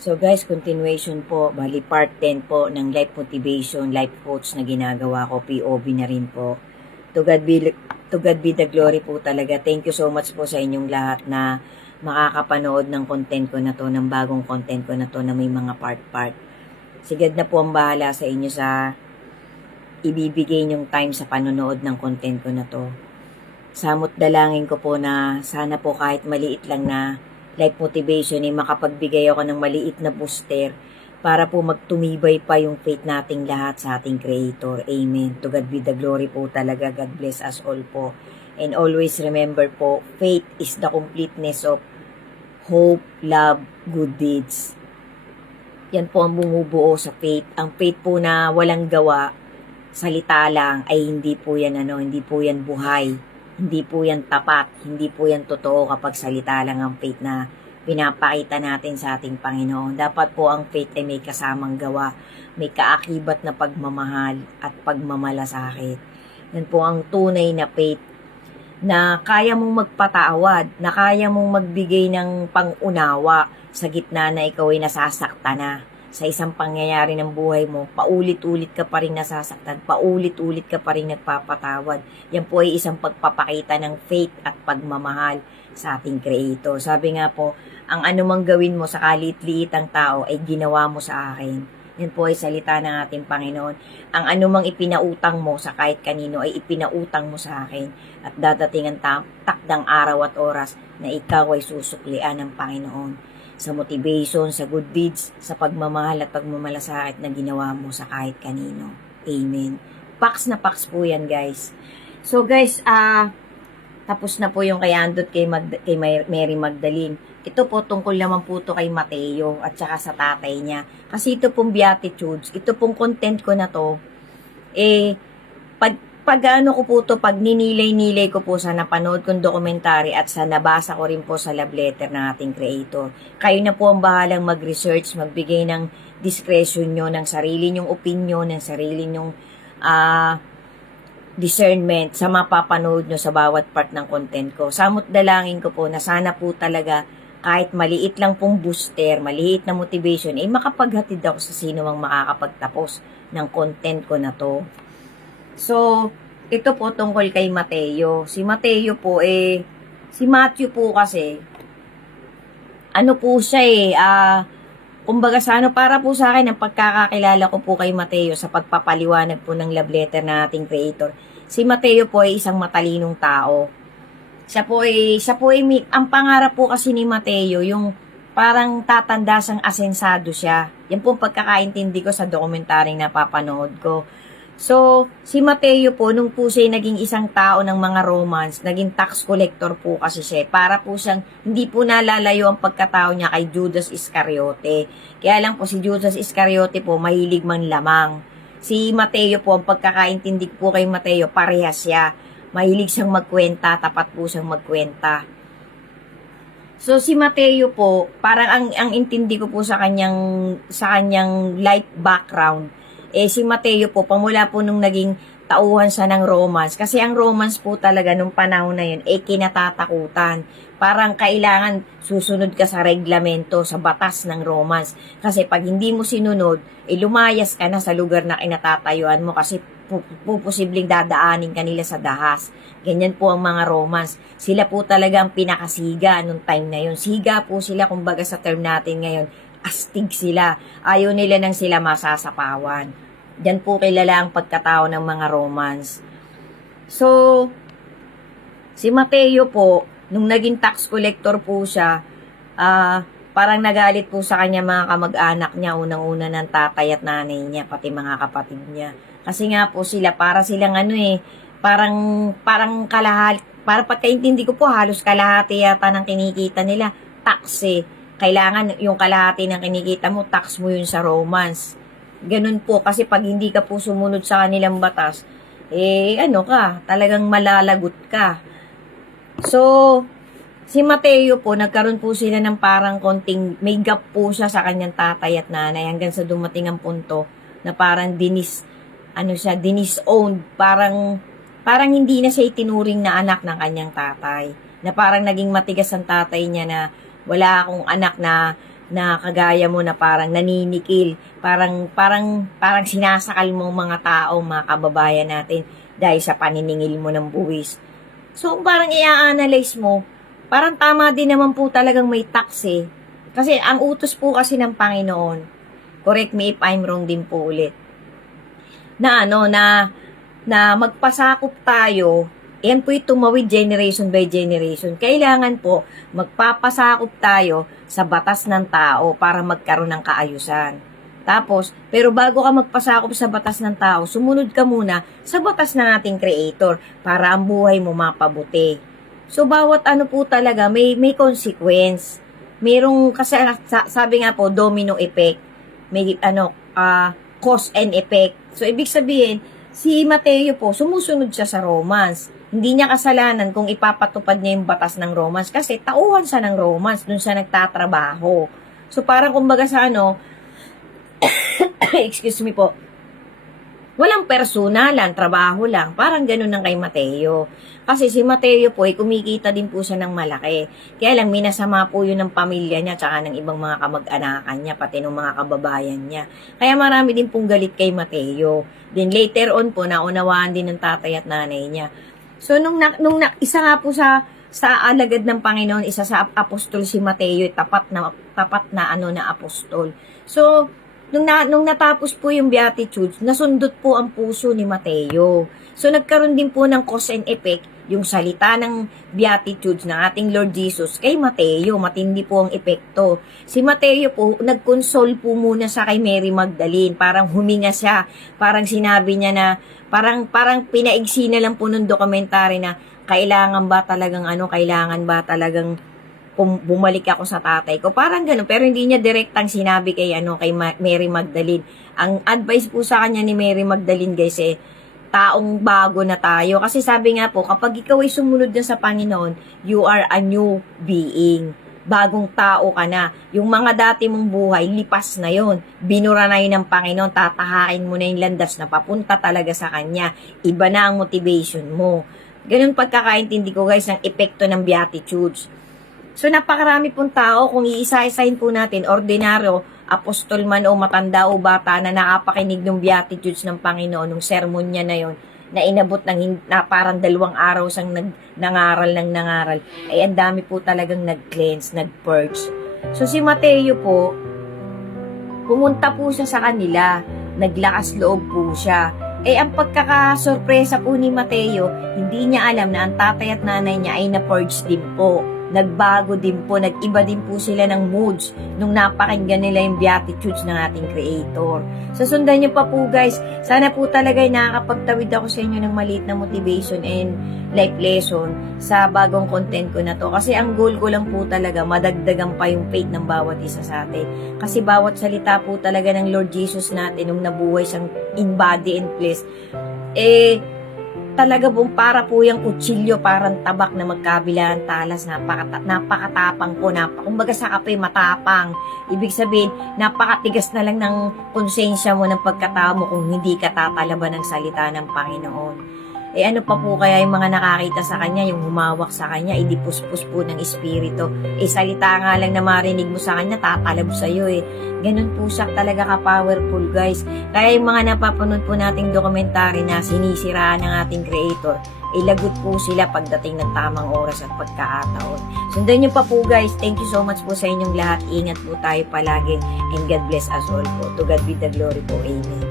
So guys, continuation po, bali part 10 po ng life motivation, life coach na ginagawa ko, POV na rin po. To God be the glory po talaga. Thank you so much po sa inyong lahat na makakapanood ng content ko na to, ng bagong content ko na to na may mga part-part. Sigad na po ang bahala sa inyo sa ibibigay nyong time sa panonood ng content ko na to. Samot dalangin ko po na sana po kahit maliit lang na life motivation ay makapagbigay ako ng maliit na booster para po magtumibay pa yung faith nating lahat sa ating Creator. Amen. To God be the glory po talaga. God bless us all po. And always remember po, faith is the completeness of hope, love, good deeds. Yan po ang bumubuo sa faith. Ang faith po na walang gawa, salita lang, ay hindi po yan hindi po yan buhay. Hindi po yan tapat, hindi po yan totoo kapag salita lang ang faith na pinapakita natin sa ating Panginoon. Dapat po ang faith ay may kasamang gawa, may kaakibat na pagmamahal at pagmamalasakit. Yan po ang tunay na faith na kaya mong magpatawad, na kaya mong magbigay ng pangunawa sa gitna na ikaw ay nasasaktan na. Sa isang pangyayari ng buhay mo, paulit-ulit ka pa rin nasasaktan, paulit-ulit ka pa rin nagpapatawad. Yan po ay isang pagpapakita ng faith at pagmamahal sa ating Creator. Sabi nga po, ang anumang gawin mo sa kalit-liitang tao ay ginawa mo sa akin. Yan po ay salita ng ating Panginoon. Ang anumang ipinautang mo sa kahit kanino ay ipinautang mo sa akin. At dadating ang takdang araw at oras na ikaw ay susuklian ng Panginoon. Sa motivation, sa good deeds, sa pagmamahal at pagmamalasakit na ginawa mo sa kahit kanino. Amen. Paks na paks po yan, guys. So, guys, tapos na po yung kay Andot kay Mary Magdalene. Ito po, tungkol naman po to kay Mateo at saka sa tatay niya. Kasi ito pong Beatitudes, ito pong content ko na to, pag ano ko po to, pag ninilay-nilay ko po sa napanood kong dokumentary at sa nabasa ko rin po sa love letter ng ating Creator. Kayo na po ang bahalang mag-research, magbigay ng discretion nyo, ng sarili nyong opinion, ng sarili nyong discernment sa mapapanood nyo sa bawat part ng content ko. Samot dalangin ko po na sana po talaga kahit maliit lang pong booster, maliit na motivation, ay makapaghatid ako sa sino mang makakapagtapos ng content ko na to. So, ito po tungkol kay Mateo. Si Mateo po si Matthew po kasi, ano po siya kumbaga sa para po sa akin, ang pagkakakilala ko po kay Mateo sa pagpapaliwanag po ng love letter na ating Creator. Si Mateo po ay isang matalinong tao. Siya po ang pangarap po kasi ni Mateo, yung parang tatandasang asensado siya. Yan po ang pagkakaintindi ko sa dokumentaryong napapanood ko. So, si Mateo po, nung po siya naging isang tao ng mga Romans, naging tax collector po kasi siya. Para po siyang, hindi po nalalayo ang pagkatao niya kay Judas Iscariote. Kaya lang po si Judas Iscariote po, mahilig man lamang. Si Mateo po, ang pagkakaintindi po kay Mateo, parehas siya. Mahilig siyang magkwenta, tapat po siyang magkwenta. So, si Mateo po, parang ang intindi ko po sa kanyang life background, si Mateo po, pamula po nung naging tauhan siya ng Romans. Kasi ang Romans po talaga nung panahon na yun, kinatatakutan. Parang kailangan susunod ka sa reglamento, sa batas ng Romans. Kasi pag hindi mo sinunod, lumayas ka na sa lugar na kinatatayuan mo kasi posibleng dadaanin kanila sa dahas. Ganyan po ang mga Romans. Sila po talaga ang pinakasiga nung time na yun. Siga po sila, kumbaga sa term natin ngayon, astig sila. Ayaw nila nang sila masasapawan. Diyan po kilala ang pagkatao ng mga Romans. So, si Mateo po, nung naging tax collector po siya, parang nagalit po sa kanya mga kamag-anak niya, unang-una ng tatay at nanay niya, pati mga kapatid niya. Kasi nga po sila, para silang parang kalahati, para pagkaintindi ko po, halos kalahati yata ng kinikita nila, tax Kailangan yung kalahati ng kinikita mo, tax mo yun sa Romans. Ganun po, kasi pag hindi ka po sumunod sa kanilang batas, talagang malalagot ka. So, si Mateo po, nagkaroon po sila ng parang konting, may gap po siya sa kanyang tatay at nanay hanggang sa dumating ang punto na parang disowned, parang hindi na siya itinuring na anak ng kanyang tatay. Na parang naging matigas ang tatay niya na wala akong anak na na kagaya mo na parang naninikil, parang sinasakal mo mga tao, mga kababayan natin dahil sa paniningil mo ng buwis. So, kung parang i-analyze mo, parang tama din naman po talagang may tax eh. Kasi ang utos po kasi ng Panginoon, correct me if I'm wrong din po ulit, na magpasakop tayo, yan po yung tumawid generation by generation. Kailangan po magpapasakop tayo sa batas ng tao para magkaroon ng kaayusan. Tapos, pero bago ka magpasakop sa batas ng tao, sumunod ka muna sa batas ng ating Creator para ang buhay mo mapabuti. So, bawat ano po talaga, may consequence. Merong, kasi sabi nga po, domino effect. May cause and effect. So, ibig sabihin, si Mateo po, sumusunod siya sa Romans. Hindi niya kasalanan kung ipapatupad niya yung batas ng Romans kasi tauhan siya ng Romans, dun siya nagtatrabaho. So, parang kumbaga sa excuse me po, walang personalan, trabaho lang. Parang ganun ng kay Mateo. Kasi si Mateo po, kumikita din po siya ng malaki. Kaya lang, minasama po yun ng pamilya niya, tsaka ng ibang mga kamag-anakan niya, pati ng mga kababayan niya. Kaya marami din pong galit kay Mateo. Then later on po, naunawaan din ng tatay at nanay niya. So, isa nga po sa alagad ng Panginoon, isa sa apostol si Mateo, tapat na apostol. So, nung natapos po yung Beatitudes, nasundot po ang puso ni Mateo. So, nagkaroon din po ng cause and effect yung salita ng Beatitudes ng ating Lord Jesus kay Mateo. Matindi po ang epekto. Si Mateo po, nag-console po muna sa kay Mary Magdalene. Parang huminga siya. Parang sinabi niya na, parang pinaigsi na lang po nung dokumentary na kailangan ba talagang bumalik ako sa tatay ko. Parang gano'n. Pero hindi niya direktang sinabi kay Mary Magdalene. Ang advice po sa kanya ni Mary Magdalene, guys, taong bago na tayo. Kasi sabi nga po, kapag ikaw ay sumunod na sa Panginoon, you are a new being. Bagong tao ka na. Yung mga dati mong buhay, lipas na yon. Binura na yun ng Panginoon. Tatahakin mo na yung landas na papunta talaga sa Kanya. Iba na ang motivation mo. Ganun pagkakaintindi ko, guys, ng epekto ng Beatitudes. So, napakarami pong tao, kung iisa-isahin po natin, ordinaryo, apostol man o matanda o bata na nakapakinig ng Beatitudes ng Panginoon, nung sermon niya na yon, na inabot na parang 2 araw sang nangaral, ay ang dami po talagang nag-cleanse, nag-purge. So, si Mateo po, pumunta po siya sa kanila, naglakas loob po siya. Ang pagkakasorpresa po ni Mateo, hindi niya alam na ang tatay at nanay niya ay na-purge din po. Nagbago din po, nag-iba din po sila ng moods nung napakinggan nila yung Beatitudes ng ating Creator. So, sundan niyo pa po, guys. Sana po talaga ay nakakapagtawid ako sa inyo ng maliit na motivation and life lesson sa bagong content ko na to. Kasi ang goal ko lang po talaga, madagdagan pa yung faith ng bawat isa sa atin. Kasi bawat salita po talaga ng Lord Jesus natin nung nabuhay siyang in body and flesh, talaga po para po yung kutsilyo, parang tabak na magkabilang talas, napakatapang po, kumbaga sa kape matapang. Ibig sabihin, napakatigas na lang ng konsensya mo ng pagkatao mo kung hindi ka tatalaban ng salita ng Panginoon. Ano pa po kaya yung mga nakakita sa kanya, yung humawak sa kanya, idipuspos po ng espiritu. Salita nga lang na marinig mo sa kanya, tatalab sa'yo Ganun po siya talaga ka-powerful, guys. Kaya yung mga napapanood po nating dokumentary na sinisiraan ng ating Creator, lagot po sila pagdating ng tamang oras at pagkakataon. Sundan nyo pa po, guys. Thank you so much po sa inyong lahat. Ingat po tayo palagi and God bless us all po. To God be the glory po. Amen.